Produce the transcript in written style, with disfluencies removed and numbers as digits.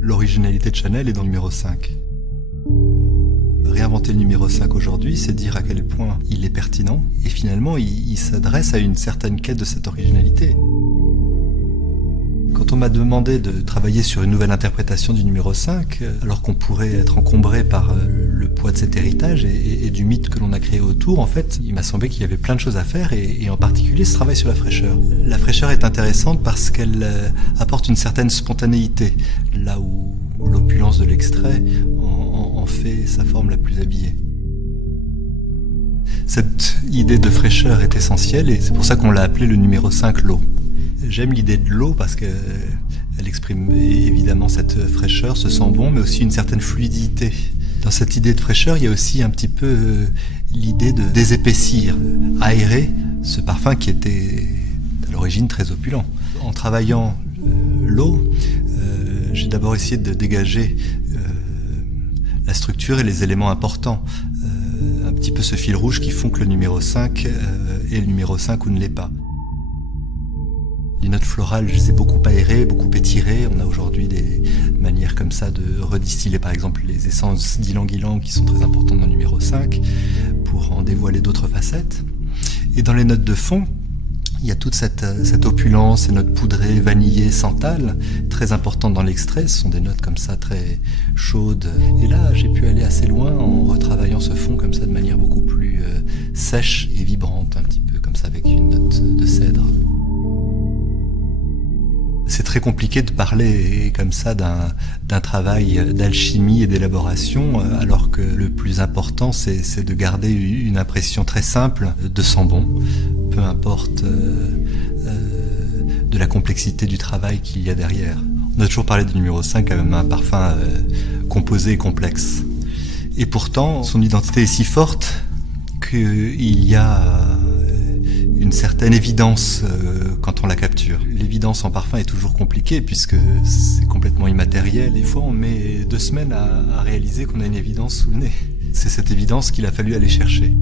L'originalité de Chanel est dans le numéro 5. Réinventer le numéro 5 aujourd'hui, c'est dire à quel point il est pertinent, et finalement il s'adresse à une certaine quête de cette originalité. Quand on m'a demandé de travailler sur une nouvelle interprétation du numéro 5, alors qu'on pourrait être encombré par le poids de cet héritage et du mythe que l'on a créé autour, en fait, il m'a semblé qu'il y avait plein de choses à faire, et en particulier ce travail sur la fraîcheur. La fraîcheur est intéressante parce qu'elle apporte une certaine spontanéité, là où l'opulence de l'extrait en fait sa forme la plus habillée. Cette idée de fraîcheur est essentielle, et c'est pour ça qu'on l'a appelé le numéro 5 l'eau. J'aime l'idée de l'eau parce qu'elle exprime évidemment cette fraîcheur, ce sent bon, mais aussi une certaine fluidité. Dans cette idée de fraîcheur, il y a aussi un petit peu l'idée de désépaissir, aérer ce parfum qui était à l'origine très opulent. En travaillant l'eau, j'ai d'abord essayé de dégager la structure et les éléments importants, un petit peu ce fil rouge qui font que le numéro 5 est le numéro 5 ou ne l'est pas. Les notes florales, je les ai beaucoup aérées, beaucoup étirées. On a aujourd'hui des manières comme ça de redistiller par exemple les essences d'ylang-ylang qui sont très importantes dans le numéro 5 pour en dévoiler d'autres facettes. Et dans les notes de fond, il y a toute cette opulence, ces notes poudrées, vanillées, santal, très importantes dans l'extrait. Ce sont des notes comme ça très chaudes. Et là, j'ai pu aller assez loin en retravaillant ce fond comme ça de manière beaucoup plus sèche et vibrante, un petit peu comme ça avec une note de cèdre. C'est très compliqué de parler comme ça d'un travail d'alchimie et d'élaboration, alors que le plus important, c'est de garder une impression très simple de sent bon, peu importe de la complexité du travail qu'il y a derrière. On a toujours parlé du numéro 5 comme un parfum composé et complexe. Et pourtant, son identité est si forte qu'il y a une certaine évidence quand on la capture. L'évidence en parfum est toujours compliquée puisque c'est complètement immatériel. Des fois, on met 2 semaines à réaliser qu'on a une évidence sous le nez. C'est cette évidence qu'il a fallu aller chercher.